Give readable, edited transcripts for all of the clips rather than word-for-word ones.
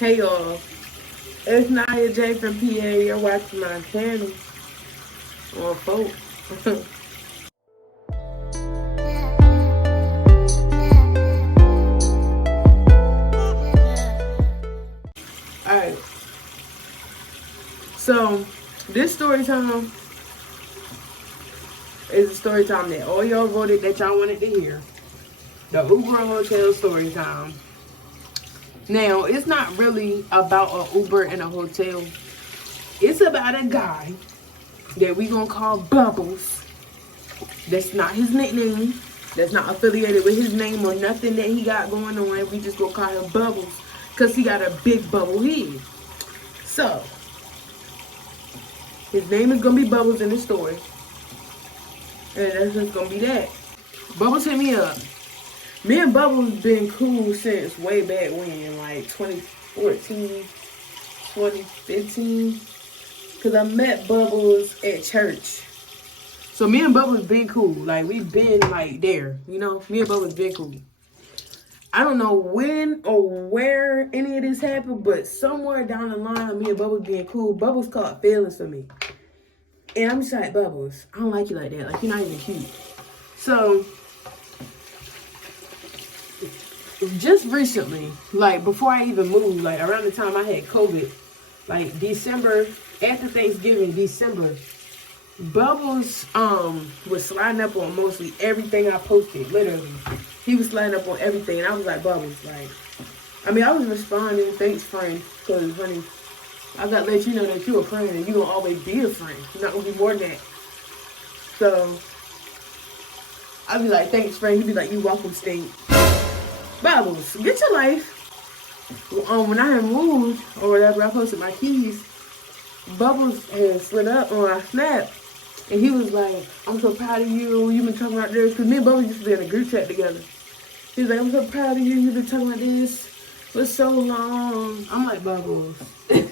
Hey y'all, it's Nya J from PA. You're watching my channel on folk. Alright, so this story time is a story time that all y'all voted that y'all wanted to hear. The Uber Hotel story time. Now, it's not really about an Uber and a hotel. It's about a guy that we gonna call Bubbles. That's not his nickname. That's not affiliated with his name or nothing that he got going on. We just gonna call him Bubbles because he got a big bubble head. So, his name is gonna be Bubbles in the story. And that's just gonna be that. Bubbles hit me up. Me and Bubbles been cool since way back when, like 2014, 2015. Because I met Bubbles at church. So me and Bubbles been cool. Like, we been, like, there. You know? Me and Bubbles been cool. I don't know when or where any of this happened, but somewhere down the line, me and Bubbles being cool, Bubbles caught feelings for me. And I'm just like, Bubbles, I don't like you like that. Like, you're not even cute. So, just recently, like, before I even moved, like, around the time I had COVID, like, December, after Thanksgiving, December, Bubbles was sliding up on mostly everything I posted, literally. He was sliding up on everything, and I was like, Bubbles, like, I mean, I was responding, thanks, friend, because, honey, I got to let you know that you're a friend, and you're going to always be a friend. You're not going to be more than that. So, I'd be like, thanks, friend. He'd be like, you welcome, stink. Bubbles, get your life. When I had moved, or whatever, I posted my keys, Bubbles had slid up on my Snap. And he was like, I'm so proud of you. You've been talking about this. Because me and Bubbles used to be in a group chat together. He was like, I'm so proud of you. You've been talking about this for so long. I'm like, Bubbles. He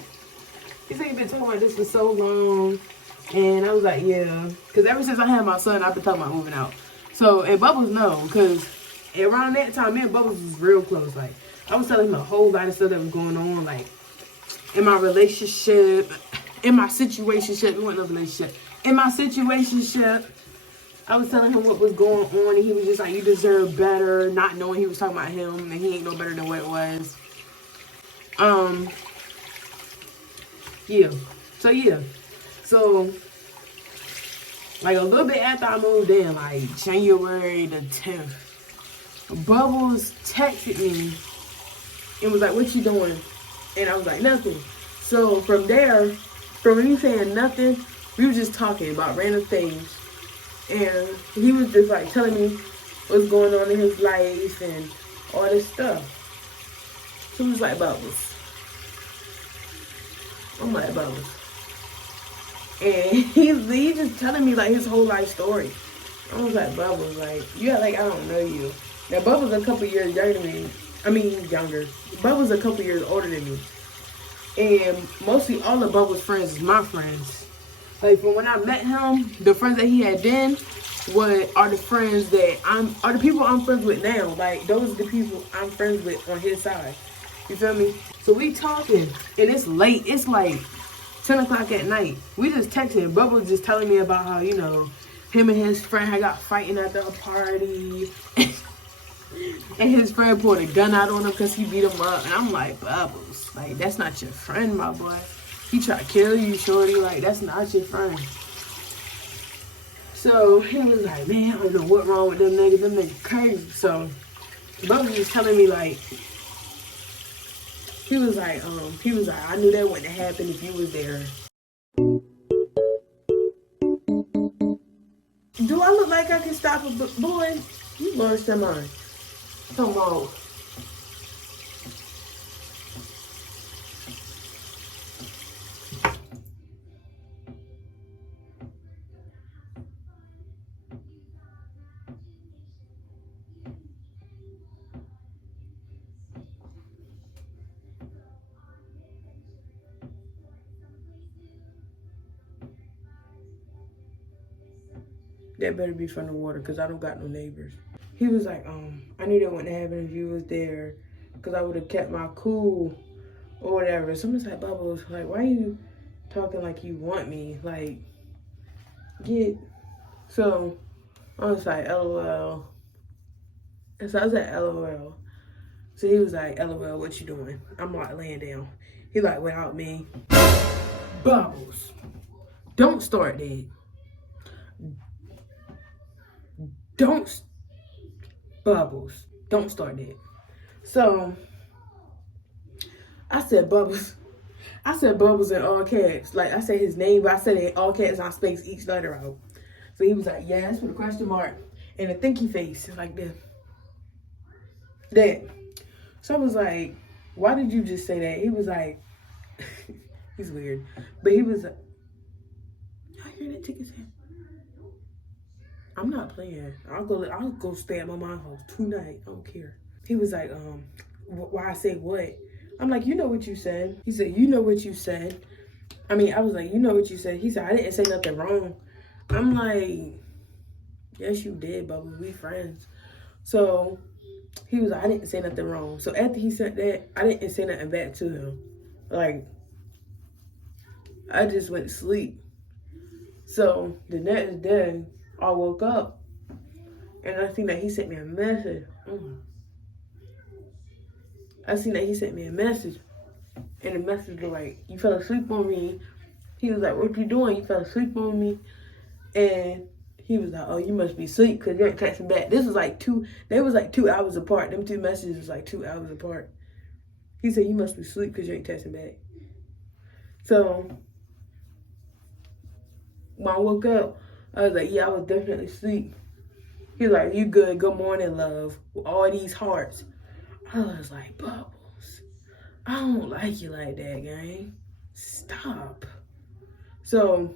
said, you've been talking about this for so long. And I was like, yeah. Because ever since I had my son, I've been talking about moving out. So, and Bubbles know. Because around that time, me and Bubbles was real close. Like, I was telling him a whole lot of stuff that was going on. Like, in my relationship, in my situationship. We weren't in a relationship. In my situationship, I was telling him what was going on, and he was just like, you deserve better, not knowing he was talking about him, and he ain't no better than what it was. Yeah. So, like, a little bit after I moved in, like, January the 10th, Bubbles texted me and was like, what you doing? And I was like, nothing. So, from there, from me saying nothing, we were just talking about random things. And he was just like telling me what's going on in his life and all this stuff. So he was like, Bubbles. I'm like, Bubbles. And he's just telling me like his whole life story. I was like, Bubbles, like, you act like I don't know you. Now, Bubbles a couple years younger than me. I mean, younger. Bubbles a couple years older than me. And mostly all of Bubbles' friends is my friends. Like, from when I met him, the friends that he had then are the friends that are the people I'm friends with now. Like, those are the people I'm friends with on his side. You feel me? So we talking, and it's late. It's like 10 o'clock at night. We just texting. Bubbles just telling me about how, you know, him and his friend had got fighting at the party. And his friend pulled a gun out on him because he beat him up. And I'm like, Bubbles, like, that's not your friend, my boy. He tried to kill you, shorty. Like, that's not your friend. So, he was like, man, I don't know what's wrong with them niggas. Them niggas crazy. So, Bubbles was telling me, like, he was like, I knew that wouldn't happen if you was there. Do I look like I can stop a boy? You lost your mind. Come on. That better be from the water, because I don't got no neighbors. He was like, I knew that wouldn't happen if you was there, because I would have kept my cool or whatever. Someone's like, Bubbles, like, why you talking like you want me? Like, get. So I was like, LOL. And so I was like, LOL. So he was like, LOL, what you doing? I'm like laying down. He like, without me. Bubbles, don't start that. Bubbles, don't start that. So I said Bubbles. I said Bubbles in all caps. Like, I said his name, but I said it in all caps and I spaced each letter out. So he was like, yes, with a question mark and a thinky face. Like this. That. So I was like, why did you just say that? He was like, he's weird. But he was like, y'all hear that ticket sound? I'm not playing. I'll go stay at my mom's house tonight. I don't care. He was like, why I say what? I'm like, you know what you said. He said, you know what you said. I mean, I was like, you know what you said. He said, I didn't say nothing wrong. I'm like, yes, you did, Bubba. We friends. So he was like, I didn't say nothing wrong. So after he said that, I didn't say nothing back to him. Like, I just went to sleep. So the next day, I woke up and I seen that he sent me a message. I seen that he sent me a message. And the message was like, you fell asleep on me. He was like, what you doing? You fell asleep on me. And he was like, oh, you must be asleep because you ain't texting back. This was like they was like 2 hours apart. Them two messages was like 2 hours apart. He said, you must be asleep because you ain't texting back. So when I woke up, I was like, yeah, I was definitely asleep. He was like, you good, good morning, love, with all these hearts. I was like, Bubbles, I don't like you like that, gang. Stop. So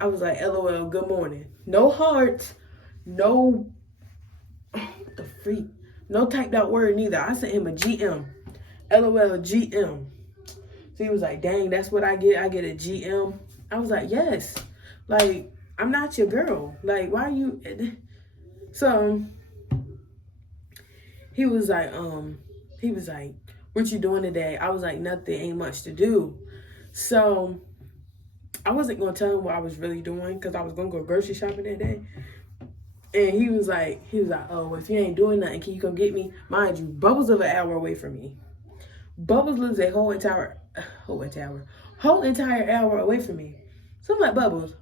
I was like, LOL, good morning. No hearts, no, what the freak? No typed out word neither. I sent him a GM. LOL, GM. So he was like, dang, that's what I get? I get a GM? I was like, yes. Like, I'm not your girl. Like, why you? So he was like, what you doing today? I was like, nothing, ain't much to do. So I wasn't gonna tell him what I was really doing because I was gonna go grocery shopping that day. And he was like, oh, if you ain't doing nothing, can you come get me? Mind you, Bubbles live an hour away from me. Bubbles lives a whole entire hour away from me. So I'm like, Bubbles,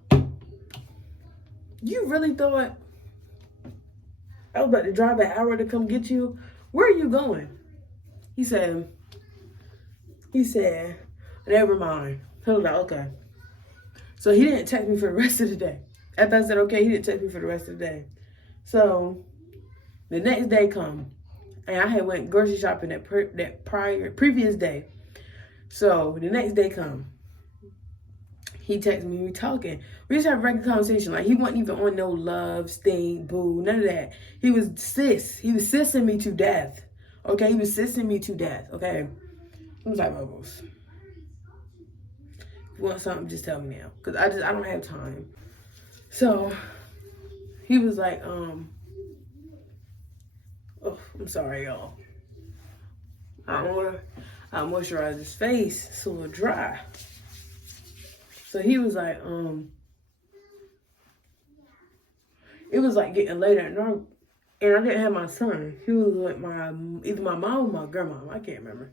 you really thought I was about to drive an hour to come get you? Where are you going? He said, never mind. I was like, okay. So he didn't text me for the rest of the day. After I said, okay, he didn't text me for the rest of the day. So the next day come, and I had went grocery shopping that previous day. So the next day come, he texted me, we talking. We just have a regular conversation. Like, he wasn't even on no love, sting, boo, none of that. He was sissing me to death. Okay, he was sissing me to death. Okay, I was like, Bubbles, if you want something, just tell me now, because I don't have time. So he was like, oh, I'm sorry, y'all. I moisturize his face, it's a little dry. So he was like, it was like getting later, and I didn't have my son. He was with either my mom or my grandma. I can't remember.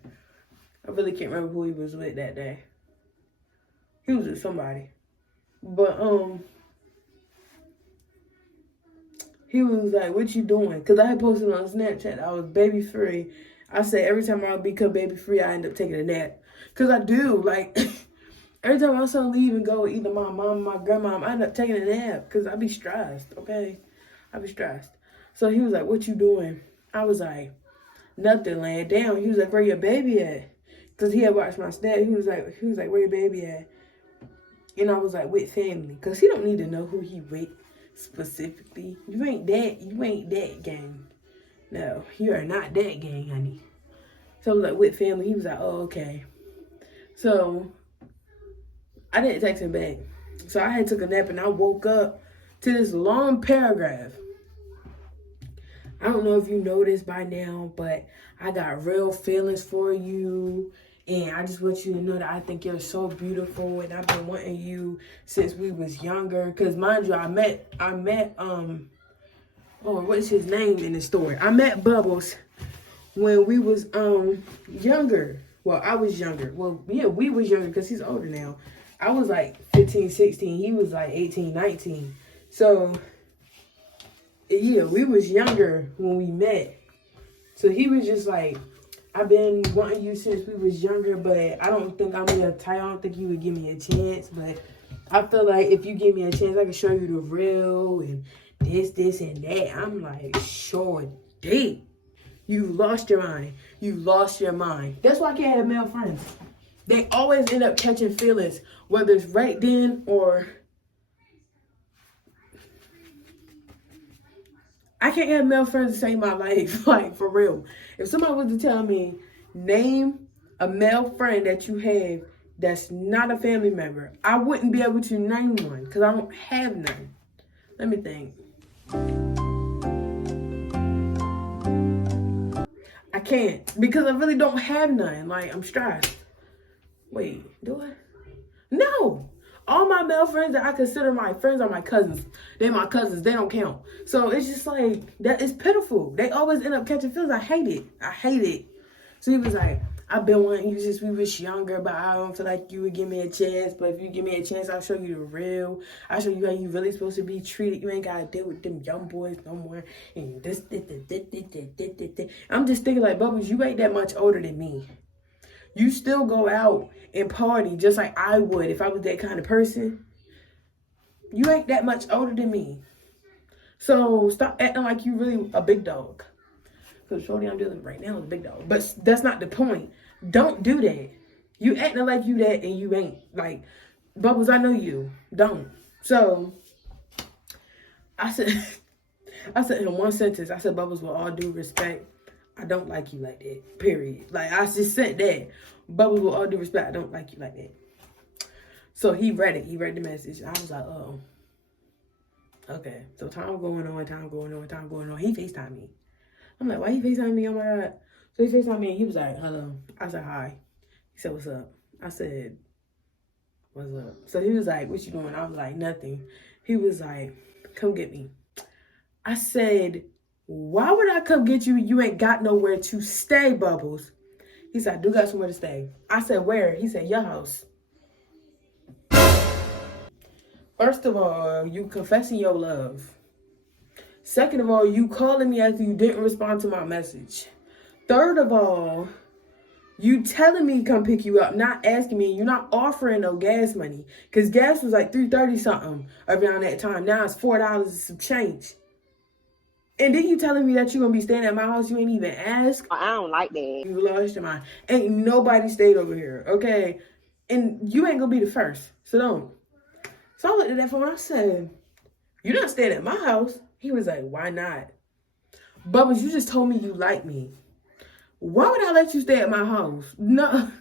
I really can't remember who he was with that day. He was with somebody. But, he was like, what you doing? Because I had posted on Snapchat I was baby free. I said every time I become baby free, I end up taking a nap. Because I do, like, every time my son leave and go with either my mom or my grandma, I end up taking a nap because I be stressed, okay? I be stressed. So he was like, what you doing? I was like, nothing, laying down. He was like, where your baby at? Because he had watched my snap. He was like, where your baby at? And I was like, with family. Because he don't need to know who he with specifically. You ain't that gang. No, you are not that gang, honey. So I was like, with family. He was like, oh, okay. So I didn't text him back. So I had took a nap and I woke up to this long paragraph. I don't know if you know this by now, but I got real feelings for you. And I just want you to know that I think you're so beautiful, and I've been wanting you since we was younger. Cause mind you, I met oh, what's his name in the story? I met Bubbles when we was younger. Well, I was younger. Well, yeah, we was younger because he's older now. I was like 15, 16. He was like 18, 19. So yeah, we was younger when we met. So he was just like, I've been wanting you since we was younger, but I don't think I'm your type. I don't think you would give me a chance. But I feel like if you give me a chance, I can show you the real and this, and that. I'm like, sure, date. You lost your mind. You lost your mind. That's why I can't have male friends. They always end up catching feelings, whether it's right then or... I can't have male friends to save my life, like, for real. If somebody was to tell me, name a male friend that you have that's not a family member, I wouldn't be able to name one because I don't have none. Let me think. I can't because I really don't have none. Like, I'm stressed. Wait, do I? No. All my male friends that I consider my friends are my cousins. They're my cousins. They don't count. So it's just like, that is pitiful. They always end up catching feelings. I hate it. I hate it. So he was like, I've been wanting you since we was younger, but I don't feel like you would give me a chance. But if you give me a chance, I'll show you the real. I'll show you how you really supposed to be treated. You ain't got to deal with them young boys no more. And this. I'm just thinking like, Bubbles, you ain't that much older than me. You still go out and party just like I would if I was that kind of person. You ain't that much older than me. So stop acting like you really a big dog. Because shorty I'm dealing with right now is a big dog. But that's not the point. Don't do that. You acting like you that and you ain't. Like, Bubbles, I know you. Don't. So, I said in one sentence, I said, Bubbles, with all due respect, I don't like you like that, period. Like, I just said that. Bubbles, with all due respect, I don't like you like that. So he read it. He read the message. I was like, oh. Okay. So time going on. He FaceTimed me. I'm like, why he FaceTimed me? Oh my God. So he FaceTimed me and he was like, hello. I said, hi. He said, what's up? I said, what's up? So he was like, what you doing? I was like, nothing. He was like, come get me. I said, why would I come get you? You ain't got nowhere to stay, Bubbles. He said, I do got somewhere to stay. I said, where? He said, your house. First of all, you confessing your love. Second of all, you calling me after you didn't respond to my message. Third of all, you telling me to come pick you up, not asking me. You're not offering no gas money. Because gas was like $3.30 something around that time. Now it's $4 and some change. And then you telling me that you're going to be staying at my house. You ain't even ask. I don't like that. You lost your mind. Ain't nobody stayed over here, okay? And you ain't going to be the first. So don't. So I looked at that phone. I said, you're not staying at my house. He was like, why not? Bubbles, you just told me you like me. Why would I let you stay at my house? No.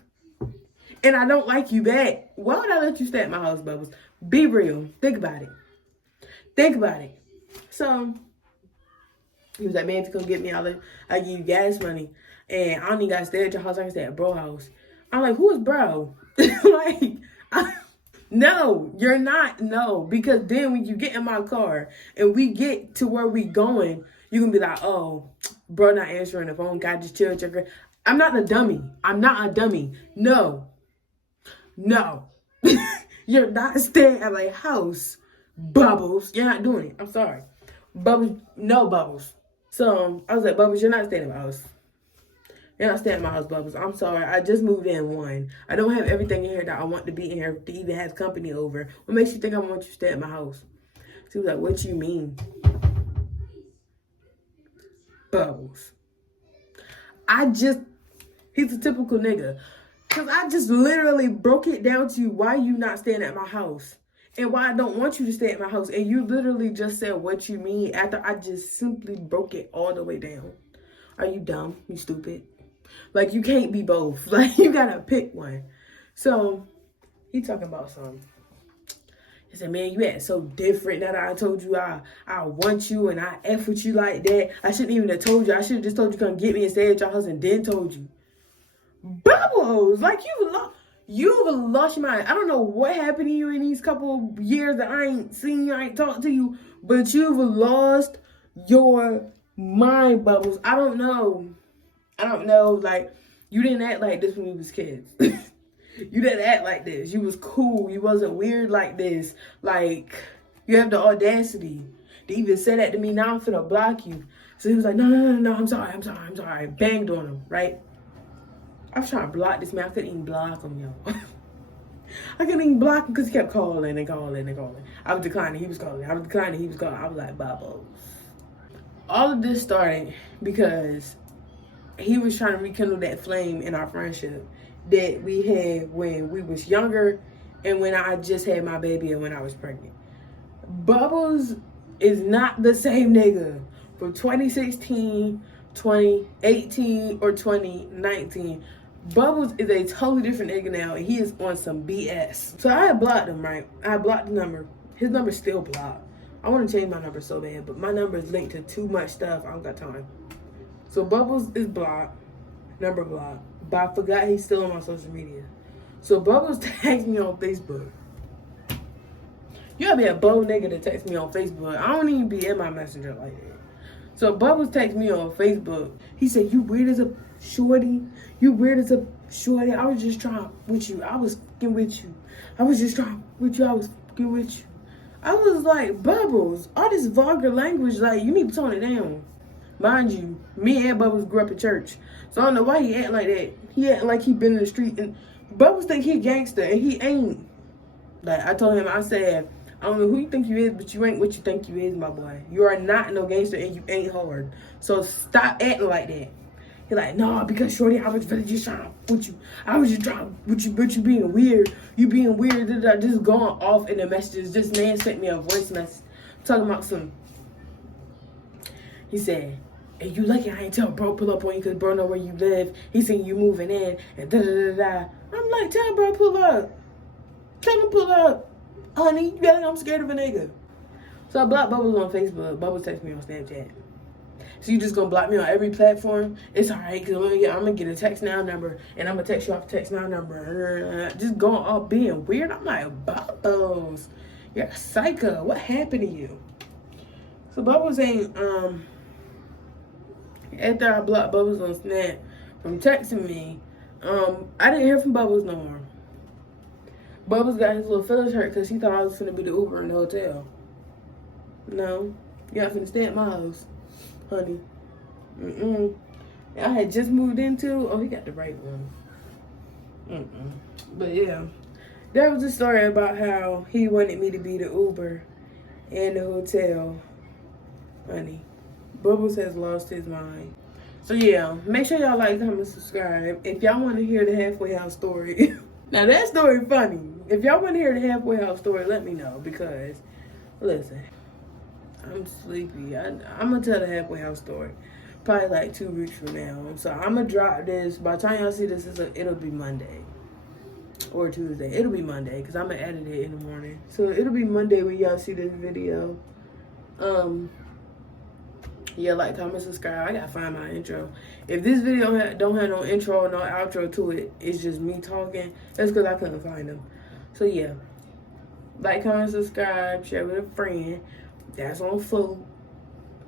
And I don't like you back. Why would I let you stay at my house, Bubbles? Be real. Think about it. Think about it. So he was like, man, if you come get me, I'll give you gas money. And I don't even got to stay at your house. I can stay at bro house. I'm like, who is bro? No, you're not. No, because then when you get in my car and we get to where we going, you can be like, oh, bro, not answering the phone. God, just chill with your girl. I'm not a dummy. I'm not a dummy. No. You're not staying at my house, Bubbles. You're not doing it. I'm sorry. Bubbles, no, Bubbles. So I was like, Bubbles, you're not staying at my house. You're not staying at my house, Bubbles. I'm sorry. I just moved in one. I don't have everything in here that I want to be in here to even have company over. What makes you think I want you to stay at my house? She was like, what you mean? Bubbles. He's a typical nigga. Because I just literally broke it down to you why you not staying at my house. And why I don't want you to stay at my house. And you literally just said what you mean after I just simply broke it all the way down. Are you dumb? You stupid? Like, you can't be both. Like, you gotta pick one. So, he talking about some. He said, man, you act so different now that I told you I want you and I F with you like that. I shouldn't even have told you. I should have just told you come get me and stay at your house and then told you. Bubbles, like you've lost your mind. I don't know what happened to you in these couple years that I ain't seen you, I ain't talked to you, but you've lost your mind, Bubbles. I don't know. Like, you didn't act like this when we was kids. You didn't act like this. You was cool. You wasn't weird like this. Like, you have the audacity to even say that to me. Now I'm finna block you. So he was like, no, I'm sorry. Banged on him, right? I was trying to block this man. I couldn't even block him, yo. I couldn't even block him because he kept calling and calling and calling. I was declining. He was calling. I was declining. He was calling. I was like, Bubbles. All of this started because he was trying to rekindle that flame in our friendship that we had when we was younger and when I just had my baby and when I was pregnant. Bubbles is not the same nigga from 2016, 2018, or 2019. Bubbles is a totally different nigga now, and he is on some BS. So I had blocked him, right? I blocked the number. His number's still blocked. I want to change my number so bad, but my number is linked to too much stuff. I don't got time. So Bubbles is blocked, number blocked, but I forgot he's still on my social media. So Bubbles tagged me on Facebook. You gotta be a bold nigga to text me on Facebook. I don't even be in my messenger like that. So Bubbles texted me on Facebook. He said, you weird as a shorty. You weird as a shorty. I was just trying with you. I was fucking with you. I was just trying with you. I was fucking with you. I was like, Bubbles, all this vulgar language, like, you need to tone it down. Mind you, me and Bubbles grew up in church. So I don't know why he act like that. He act like he been in the street. And Bubbles think he a gangster, and he ain't. Like, I told him, I said, I don't know who you think you is, but you ain't what you think you is, my boy. You are not no gangster, and you ain't hard. So stop acting like that. He like, no, because shorty, I was really just trying to with you. I was just trying with you, but you being weird. You being weird. Just going off in the messages. This man sent me a voice message talking about some. He said, hey, you lucky I ain't tell bro pull up on you because bro know where you live. He seen you moving in and da-da-da-da. I'm like, tell bro pull up. Tell him pull up. Honey, you better know I'm scared of a nigga. So I blocked Bubbles on Facebook. Bubbles text me on Snapchat. So you just gonna block me on every platform? It's alright, because I'm gonna get a text now number and I'm gonna text you off text now number. Just going off being weird. I'm like, Bubbles, you're a psycho. What happened to you? So Bubbles ain't, after I blocked Bubbles on Snap from texting me, I didn't hear from Bubbles no more. Bubbles got his little feelings hurt because he thought I was finna be the Uber in the hotel. No, you're not finna stay at my house, honey. I had just moved into, oh, he got the right one. But yeah, that was the story about how he wanted me to be the Uber in the hotel, honey. Bubbles has lost his mind. So yeah, make sure y'all like, comment, subscribe. If y'all want to hear the halfway house story. Now that story funny. If y'all want to hear the halfway house story, let me know, because listen, I'm sleepy. I'm gonna tell the halfway house story probably like 2 weeks from now. So I'm gonna drop this. By the time y'all see this, it'll be Monday or Tuesday. It'll be Monday because I'm gonna edit it in the morning. So it'll be Monday when y'all see this video. Yeah, like, comment, subscribe. I gotta find my intro. If this video don't have no intro or no outro to it, it's just me talking. That's because I couldn't find them. So yeah, like, comment, subscribe, share with a friend. That's on food.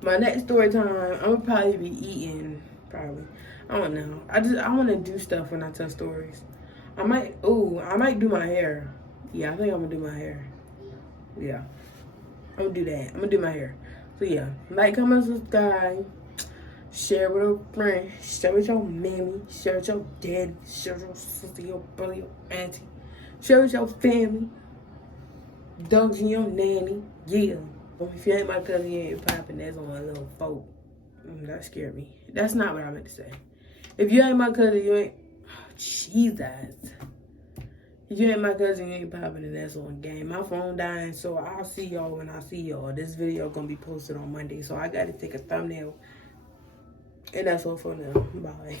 My next story time, I'm gonna probably be eating. Probably, I don't know. I want to do stuff when I tell stories. I might do my hair. Yeah, I think I'm gonna do my hair. Yeah, I'm gonna do that. I'm gonna do my hair. So yeah, like, comment, subscribe, share with a friend, share with your mammy, share with your dad, share with your sister, your brother, your auntie, share with your family, dogs and your nanny. Yeah. If you ain't my cousin, you ain't popping. That's on a little folk. That scared me. That's not what I meant to say. If you ain't my cousin, you ain't. Oh, Jesus. If you ain't my cousin, you ain't popping, and that's on game. My phone dying, so I'll see y'all when I see y'all. This video gonna be posted on Monday, so I gotta take a thumbnail. And that's all for now. Bye.